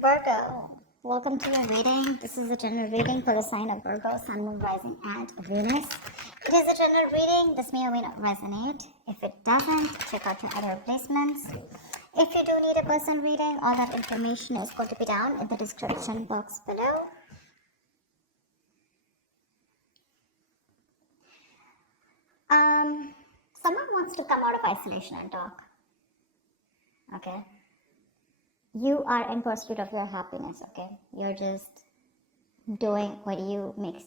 Virgo, welcome to your reading. This is a general reading for the sign of Virgo, Sun, Moon, Rising, and Venus. It is a general reading. This may or may not resonate. If it doesn't, check out your other placements. If you do need a personal reading, all that information is going to be down in the description box below. Someone wants to come out of isolation and talk. Okay. You are in pursuit of your happiness, okay? You're just doing what makes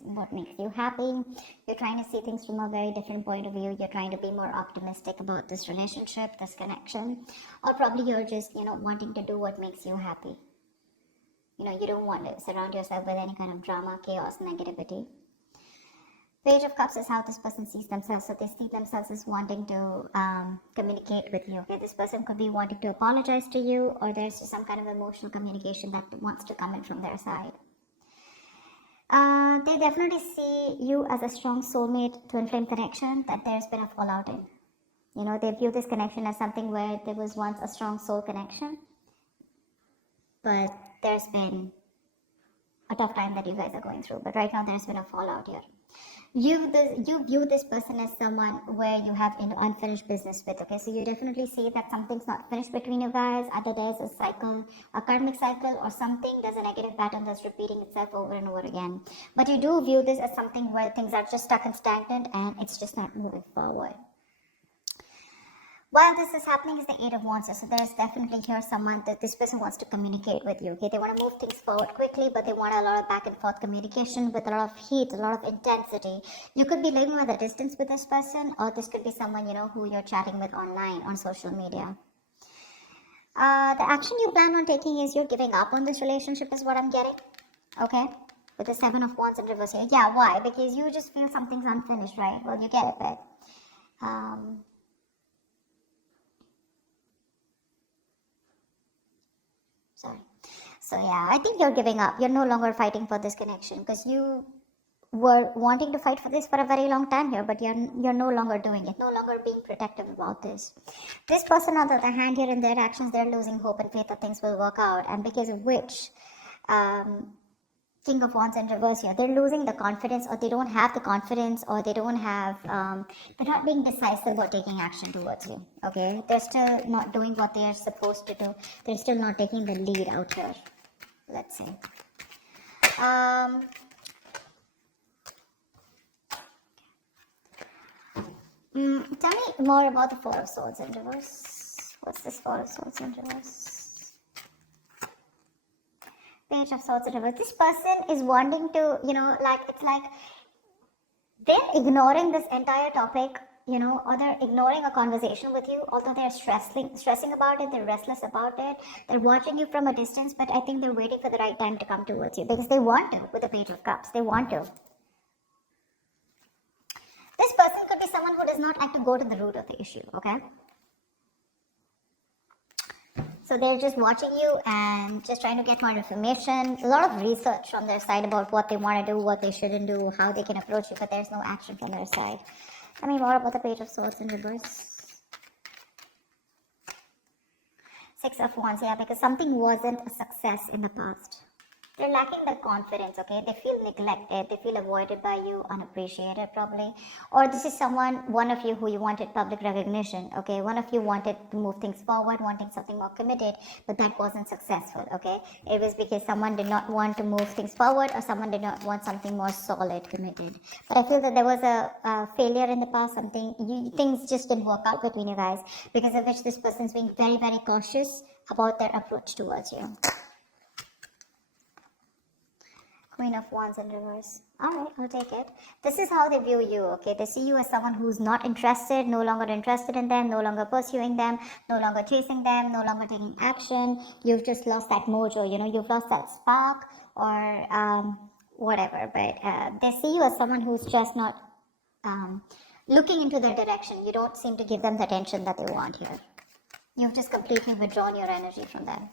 you happy. You're trying to see things from a very different point of view. You're trying to be more optimistic about this relationship, this connection, or probably you're just, wanting to do what makes you happy. You don't want to surround yourself with any kind of drama, chaos, negativity. Page of Cups is how this person sees themselves. So they see themselves as wanting to communicate with you. Okay, this person could be wanting to apologize to you, or there's just some kind of emotional communication that wants to come in from their side. They definitely see you as a strong soulmate, twin flame connection that there's been a fallout in. They view this connection as something where there was once a strong soul connection, but there's been a tough time that you guys are going through. But right now there's been a fallout here. You view this person as someone where you have unfinished business with, okay? So you definitely see that something's not finished between you guys. Either there's a cycle, a karmic cycle, or something, there's a negative pattern that's repeating itself over and over again. But you do view this as something where things are just stuck and stagnant and it's just not moving forward. While this is happening is the Eight of Wands, so there's definitely here someone that this person wants to communicate with you. Okay, they want to move things forward quickly, but they want a lot of back and forth communication with a lot of heat, a lot of intensity. You could be living with a distance with this person, or this could be someone who you're chatting with online on social media. The action you plan on taking is you're giving up on this relationship, is what I'm getting. Okay, with the Seven of Wands in reverse here. Yeah, why? Because you just feel something's unfinished, right? Well, you get it, but sorry. So yeah, I think you're giving up. You're no longer fighting for this connection because you were wanting to fight for this for a very long time here, but you're no longer doing it, no longer being protective about this. This person, on the other hand, here in their actions, they're losing hope and faith that things will work out, and because of which, King of Wands in reverse here, they're losing the confidence, or they don't have the confidence, or they don't have, they're not being decisive about taking action towards you, okay? They're still not doing what they are supposed to do. They're still not taking the lead out here, let's say. Tell me more about the Four of Swords in reverse. What's this Four of Swords in reverse? Page of Swords in reverse. This person is wanting to, it's like they're ignoring this entire topic, or they're ignoring a conversation with you, although they're stressing about it, they're restless about it, they're watching you from a distance, but I think they're waiting for the right time to come towards you because they want to with the Page of Cups. They want to. This person could be someone who does not like to go to the root of the issue, okay? So they're just watching you and just trying to get more information, a lot of research from their side about what they want to do, what they shouldn't do, how they can approach you, but there's no action from their side. Tell me more about the Page of Swords in reverse. Six of Wands, yeah, because something wasn't a success in the past. They're lacking the confidence, okay? They feel neglected, they feel avoided by you, unappreciated probably. Or this is one of you who you wanted public recognition, okay? One of you wanted to move things forward, wanting something more committed, but that wasn't successful, okay? It was because someone did not want to move things forward, or someone did not want something more solid, committed. But I feel that there was a failure in the past, things just didn't work out between you guys, because of which this person's being very, very cautious about their approach towards you. Queen of Wands in reverse. Alright, I'll take it. This is how they view you, okay? They see you as someone who's not interested, no longer interested in them, no longer pursuing them, no longer chasing them, no longer taking action. You've just lost that mojo, you've lost that spark, or whatever. But they see you as someone who's just not looking into their direction. You don't seem to give them the attention that they want here. You've just completely withdrawn your energy from them.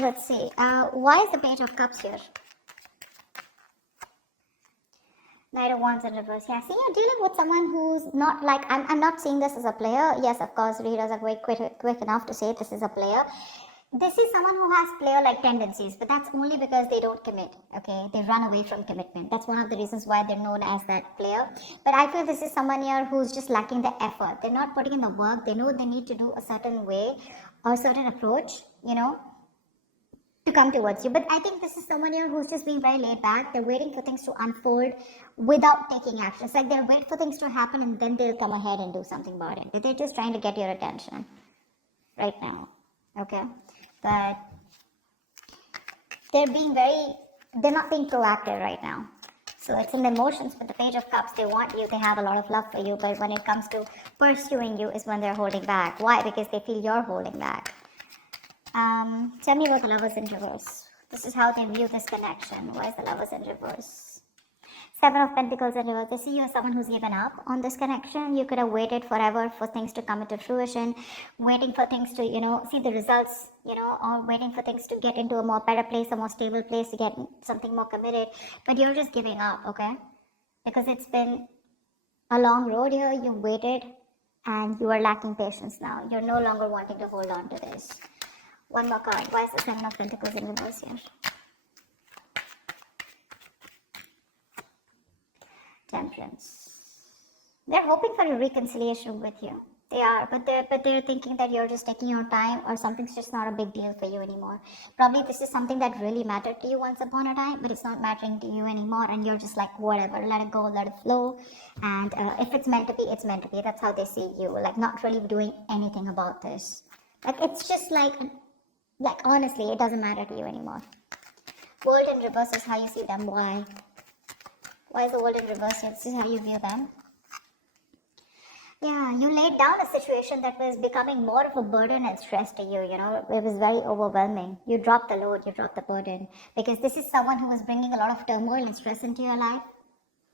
Let's see. Why is the Page of Cups here? Knight of Wands in reverse. Yeah, see, you're dealing with someone who's not like, I'm not seeing this as a player. Yes, of course, readers are quick enough to say this is a player. This is someone who has player-like tendencies, but that's only because they don't commit, okay? They run away from commitment. That's one of the reasons why they're known as that player. But I feel this is someone here who's just lacking the effort. They're not putting in the work. They know they need to do a certain way or a certain approach, you know, to come towards you. But I think this is someone here who's just being very laid back. They're waiting for things to unfold without taking action. It's like they'll wait for things to happen and then they'll come ahead and do something about it. They're just trying to get your attention right now, okay? But they're not being proactive right now. So it's in the emotions. With the Page of Cups, they want you, they have a lot of love for you, but when it comes to pursuing you is when they're holding back. Why? Because they feel you're holding back. Tell me about the Lovers in reverse. This is how they view this connection. Why is the Lovers in reverse? Seven of Pentacles in reverse. They see you as someone who's given up on this connection. You could have waited forever for things to come into fruition, waiting for things to, you know, see the results, you know, or waiting for things to get into a more better place, a more stable place, to get something more committed. But you're just giving up, okay? Because it's been a long road here. You waited and you are lacking patience now. You're no longer wanting to hold on to this. One more card. Why is the Seven of Pentacles in reverse here? Temperance. They're hoping for a reconciliation with you. They are, but they're thinking that you're just taking your time, or something's just not a big deal for you anymore. Probably this is something that really mattered to you once upon a time, but it's not mattering to you anymore, and you're just like, whatever, let it go, let it flow. And if it's meant to be, it's meant to be. That's how they see you, like not really doing anything about this. Like it's just like honestly, it doesn't matter to you anymore. World in reverse is how you see them. Why? Why is the world in reverse here? This is how you view them. Yeah, you laid down a situation that was becoming more of a burden and stress to you, you know. It was very overwhelming. You dropped the load, you dropped the burden. Because this is someone who was bringing a lot of turmoil and stress into your life.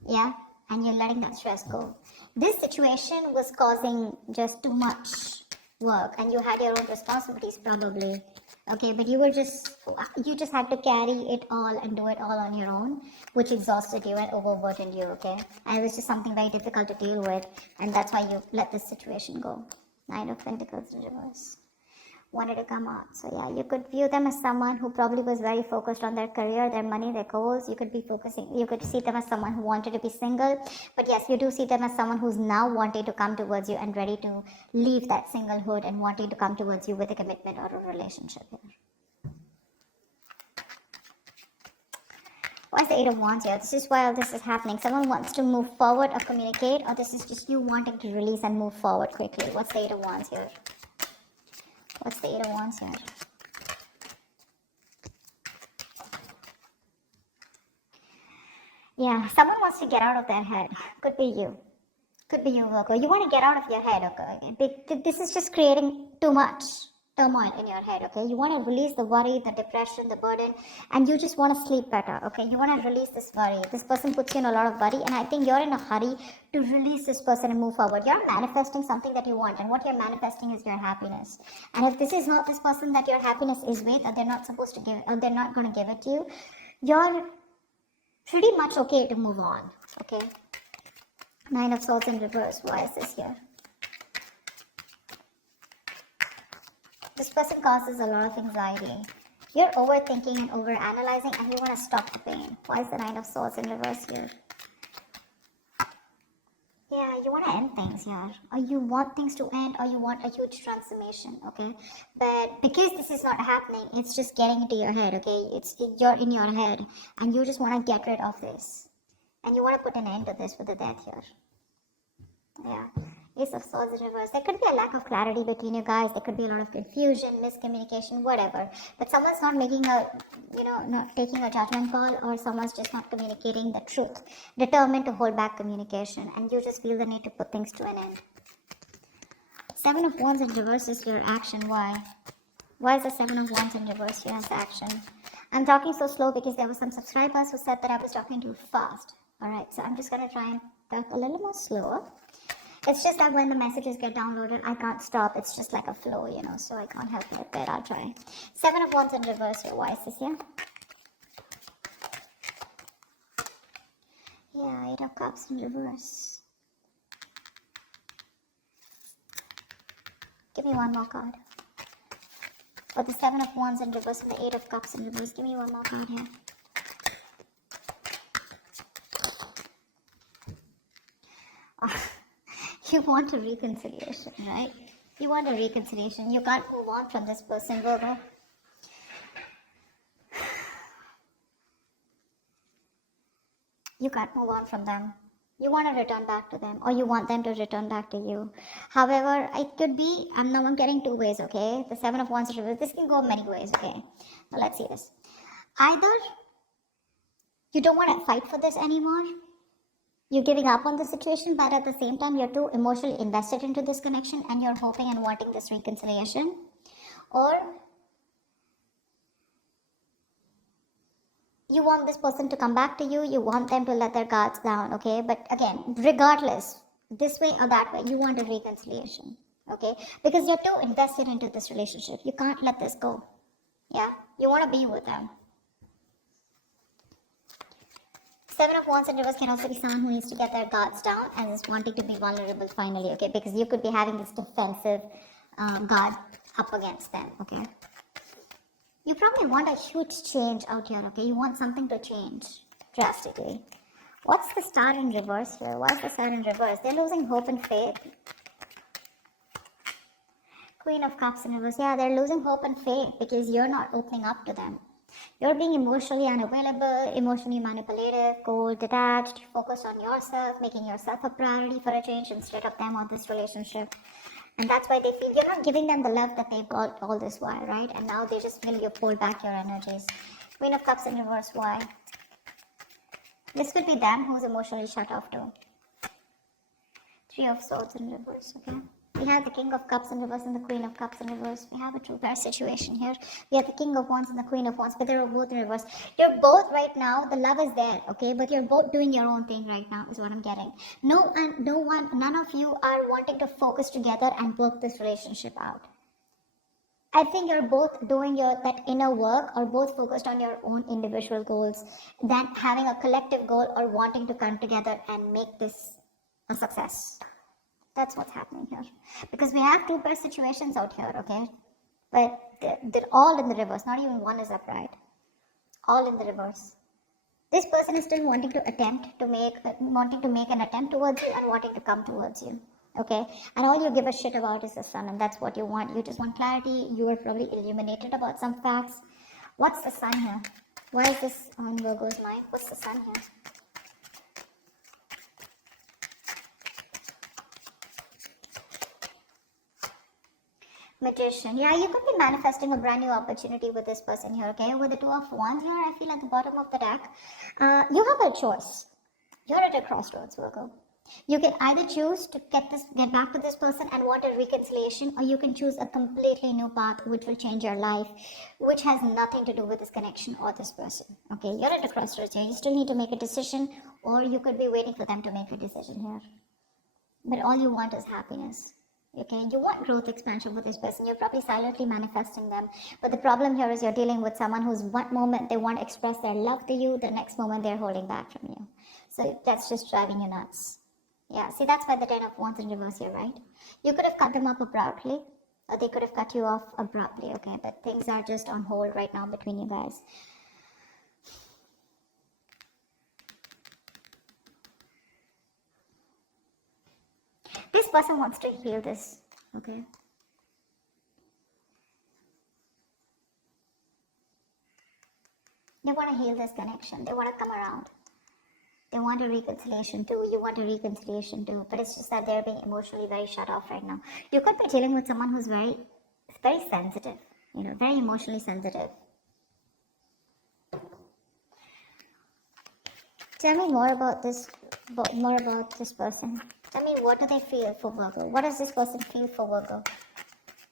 Yeah, and you're letting that stress go. This situation was causing just too much work, and you had your own responsibilities probably. Okay, but you just had to carry it all and do it all on your own, which exhausted you and overburdened you, okay? And it was just something very difficult to deal with, and that's why you let this situation go. Nine of Pentacles in reverse. Wanted to come out. So yeah, you could view them as someone who probably was very focused on their career, their money, their goals. You could see them as someone who wanted to be single. But yes, you do see them as someone who's now wanting to come towards you and ready to leave that singlehood and wanting to come towards you with a commitment or a relationship here. Why is the Eight of Wands here? This is while this is happening. Someone wants to move forward or communicate, or this is just you wanting to release and move forward quickly. What's the Eight of Wands here? What's the Eight of Wands here? Yeah, someone wants to get out of their head. Could be you. Could be you, Virgo. You want to get out of your head, okay? This is just creating too much turmoil in your head, okay? You want to release the worry, the depression, the burden, and you just want to sleep better, okay? You want to release this worry. This person puts you in a lot of worry, and I think you're in a hurry to release this person and move forward. You're manifesting something that you want, and what you're manifesting is your happiness. And if this is not this person that your happiness is with, or they're not supposed to give, or they're not going to give it to you, you're pretty much okay to move on, okay? Nine of Swords in reverse. Why is this here? This person causes a lot of anxiety. You're overthinking and overanalyzing, and you want to stop the pain. Why is the Nine of Swords in reverse here? Yeah, you want to end things here. Or you want things to end, or you want a huge transformation, okay? But because this is not happening, it's just getting into your head, okay? You're in your head, and you just want to get rid of this. And you want to put an end to this with the Death here. Yeah. Ace of Swords in reverse. There could be a lack of clarity between you guys. There could be a lot of confusion, miscommunication, whatever. But someone's not making not taking a judgment call, or someone's just not communicating the truth. Determined to hold back communication, and you just feel the need to put things to an end. Seven of Wands in reverse is your action. Why? Why is the Seven of Wands in reverse here as action? I'm talking so slow because there were some subscribers who said that I was talking too fast. Alright, so I'm just going to try and talk a little more slower. It's just that when the messages get downloaded, I can't stop. It's just like a flow, so I can't help it, but I'll try. Seven of Wands in reverse here. Why is this here? Yeah, Eight of Cups in reverse. Give me one more card. For the Seven of Wands in reverse and the Eight of Cups in reverse. Give me one more card here. You want a reconciliation, right? You want a reconciliation. You can't move on from this person, Virgo. You can't move on from them. You want to return back to them, or you want them to return back to you. However, it could be, I'm getting two ways, okay? The Seven of Wands reverse. This can go many ways, okay? Now let's see this. Either you don't want to fight for this anymore. You're giving up on the situation, but at the same time, you're too emotionally invested into this connection and you're hoping and wanting this reconciliation. Or you want this person to come back to you, you want them to let their guards down, okay? But again, regardless, this way or that way, you want a reconciliation, okay? Because you're too invested into this relationship. You can't let this go, yeah? You want to be with them. Seven of Wands in reverse can also be someone who needs to get their guards down and is wanting to be vulnerable finally, okay? Because you could be having this defensive guard up against them, okay? You probably want a huge change out here, okay? You want something to change drastically. What's the Star in reverse here? Why is the Star in reverse? They're losing hope and faith. Queen of Cups in reverse. Yeah, they're losing hope and faith because you're not opening up to them. You're being emotionally unavailable, emotionally manipulative, cold, detached, focused on yourself, making yourself a priority for a change instead of them or this relationship. And that's why they feel you're not giving them the love that they've got all this while, right? And now they just feel you pull back your energies. Queen of Cups in reverse, why? This could be them who's emotionally shut off too. Three of Swords in reverse, okay? We have the King of Cups in reverse and the Queen of Cups in reverse. We have a two pair situation here. We have the King of Wands and the Queen of Wands, but they're both in reverse. You're both right now, the love is there, okay? But you're both doing your own thing right now, is what I'm getting. None of you are wanting to focus together and work this relationship out. I think you're both doing that inner work or both focused on your own individual goals than having a collective goal or wanting to come together and make this a success. That's what's happening here. Because we have two pair situations out here, okay? But they're all in the reverse. Not even one is upright. All in the reverse. This person is still wanting to make an attempt towards you and wanting to come towards you. Okay? And all you give a shit about is the sun, and that's what you want. You just want clarity. You are probably illuminated about some facts. What's the sun here? Why is this on Virgo's mind? What's the sun here? Magician. Yeah, you could be manifesting a brand new opportunity with this person here, okay? With the Two of Wands here, I feel at the bottom of the deck, you have a choice. You're at a crossroads, Virgo. You can either choose to get back to this person and want a reconciliation, or you can choose a completely new path which will change your life, which has nothing to do with this connection or this person. Okay, you're at a crossroads here. You still need to make a decision, or you could be waiting for them to make a decision here. But all you want is happiness. Okay, you want growth, expansion with this person. You're probably silently manifesting them. But the problem here is you're dealing with someone who's one moment they want to express their love to you, the next moment they're holding back from you. So that's just driving you nuts. Yeah, see, that's why the Ten of Wands in reverse here, right? You could have cut them up abruptly, or they could have cut you off abruptly, okay? But things are just on hold right now between you guys. This person wants to heal this, okay? They want to heal this connection. They want to come around. They want a reconciliation too. You want a reconciliation too. But it's just that they're being emotionally very shut off right now. You could be dealing with someone who's very sensitive, very emotionally sensitive. Tell me more about this person. Tell me, what do they feel for Virgo? What does this person feel for Virgo?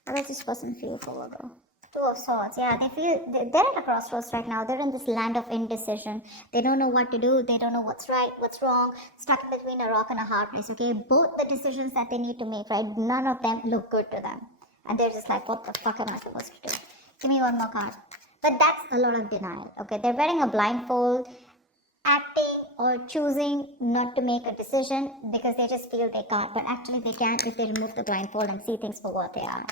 What does this person feel for Virgo? Two of Swords. Yeah, they're at a crossroads right now. They're in this land of indecision. They don't know what to do. They don't know what's right, what's wrong. Stuck in between a rock and a hard place. Okay, both the decisions that they need to make, right? None of them look good to them, and they're just like, what the fuck am I supposed to do? Give me one more card. But that's a lot of denial. Okay, they're wearing a blindfold, acting or choosing not to make a decision because they just feel they can't, but actually they can if they remove the blindfold and see things for what they are.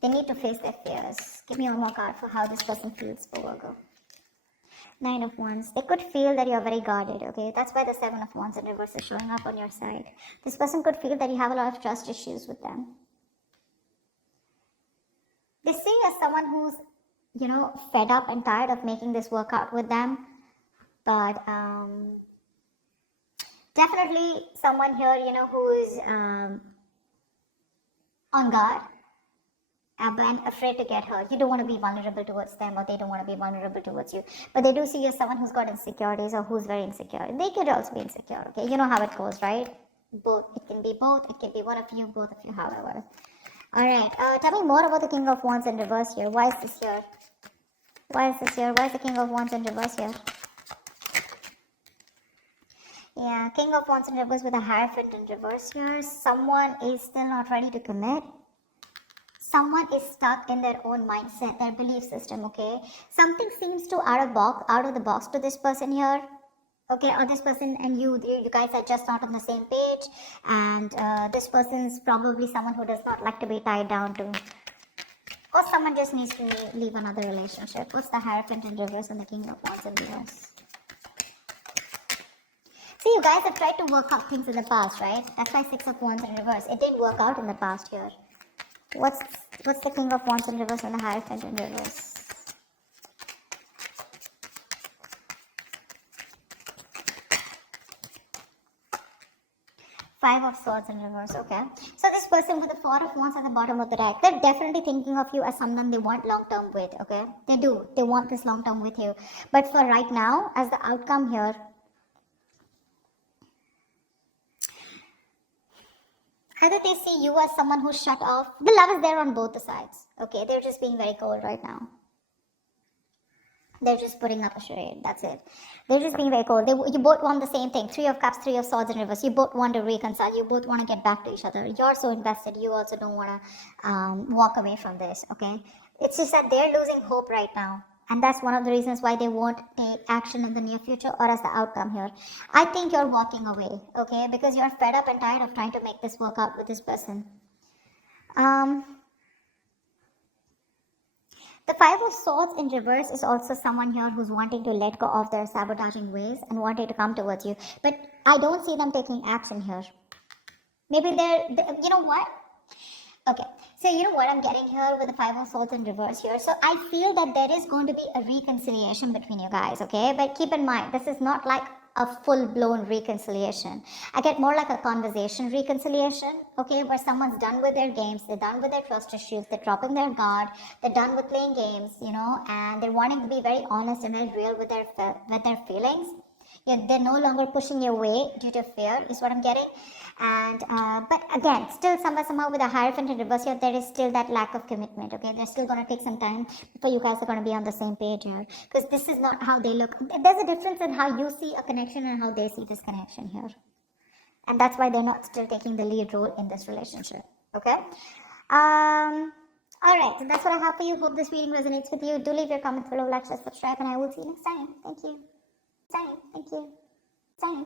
They need to face their fears. Give me one more card for how this person feels for Virgo. Nine of Wands. They could feel that you're very guarded, okay? That's why the Seven of Wands in reverse is showing up on your side. This person could feel that you have a lot of trust issues with them. They see you as someone who's, fed up and tired of making this work out with them. But definitely someone here, who is on guard and afraid to get hurt. You don't want to be vulnerable towards them, or they don't want to be vulnerable towards you. But they do see you as someone who's got insecurities or who's very insecure. They could also be insecure, okay? You know how it goes, right? Both. It can be both. It can be one of you, both of you, however. Alright, tell me more about the King of Wands in reverse here. Why is this here? Why is this here? Why is the King of Wands in reverse here? Yeah, King of Wands in reverse with a Hierophant in reverse here. Someone is still not ready to commit. Someone is stuck in their own mindset, their belief system, okay? Something seems to out of the box to this person here. Okay, or this person and you guys are just not on the same page, and this person's probably someone who does not like to be tied down to, or someone just needs to leave another relationship. What's the Hierophant in reverse and the King of Wands in reverse? See, you guys have tried to work out things in the past, right? That's why Six of Wands in reverse. It didn't work out in the past here. What's the King of Wands in reverse and the Hierophant in reverse? Five of Swords in reverse, okay. So this person with the Four of Wands at the bottom of the deck, they're definitely thinking of you as someone they want long-term with, okay. They do. They want this long-term with you. But for right now, as the outcome here, either they see you as someone who's shut off. The love is there on both the sides, okay. They're just being very cold right now. They're just putting up a charade. That's it. They're just being very cold. You both want the same thing. Three of Cups, Three of Swords in reverse. You both want to reconcile. You both want to get back to each other. You're so invested. You also don't want to walk away from this, okay? It's just that they're losing hope right now. And that's one of the reasons why they won't take action in the near future or as the outcome here. I think you're walking away, okay? Because you're fed up and tired of trying to make this work out with this person. The Five of Swords in reverse is also someone here who's wanting to let go of their sabotaging ways and wanting to come towards you. But I don't see them taking action here. Maybe they're you know what? Okay, so you know what I'm getting here with the Five of Swords in reverse here. So I feel that there is going to be a reconciliation between you guys, okay? But keep in mind, this is not like a full-blown reconciliation. I get more like a conversation reconciliation, okay, where someone's done with their games, they're done with their trust issues, they're dropping their guard, they're done with playing games, and they're wanting to be very honest and very real with their feelings. Yeah, they're no longer pushing your way due to fear, is what I'm getting. And but again, still somehow with a Hierophant in reverse here, there is still that lack of commitment, okay? They're still going to take some time before you guys are going to be on the same page here, because this is not how they look. There's a difference in how you see a connection and how they see this connection here, and that's why they're not still taking the lead role in this relationship, okay? All right, so that's what I have for you. Hope this reading resonates with you. Do leave your comments below, like, share, subscribe, and I will see you next time. Thank you. Thank you.